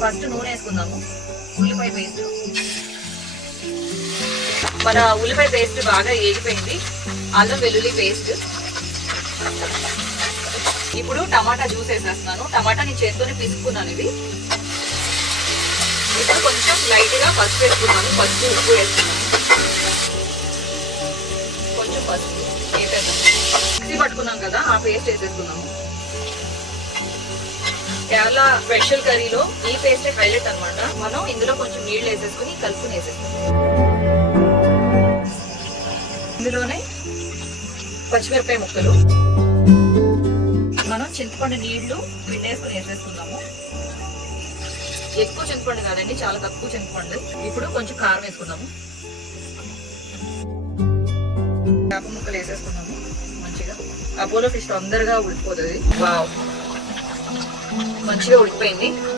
First నూనె వేసుకుందాము. ఉల్లిపాయ పేస్ట్, మన ఉల్లిపాయ పేస్ట్ బాగా ఏగిపోయింది. అల్లం వెల్లుల్లి పేస్ట్. ఇప్పుడు టమాటా జ్యూస్ వేసేస్తున్నాను. టమాటా నేను చేత్తోనే పిసుకున్నాను. ఇది ఇప్పుడు కొంచెం లైట్ గా పసుపు వేసుకున్నాను. పసుపు ఉప్పు వేసుకున్నాను. కొంచెం పసుపు వేసేద్దాం. మిక్సీ పట్టుకున్నాం కదా, ఆ పేస్ట్ వేసేసుకున్నాము. కేరళ స్పెషల్ కర్రీలో ఈ పేస్ట్ హైలైట్ అనమాట. మనం ఇందులో కొంచెం నీళ్లు వేసేసుకుని కలుపుకుని వేసేసుకుంటాం. ఇందులోనే పచ్చిమిరపకాయ ముక్కలు, మనం చింతపండు నీళ్లు పిండేసుకుని వేసేసుకుందాము. ఎక్కువ చింతపండు కాదండి, చాలా తక్కువ చింతపండు. ఇప్పుడు కొంచెం కారం వేసుకుందాము. చేప ముక్కలు వేసేసుకున్నాము. మంచిగా అపోలో ఫిష్ తొందరగా ఉడికిపోతుంది. వావ్, మంచిగా ఉడికిపోయింది.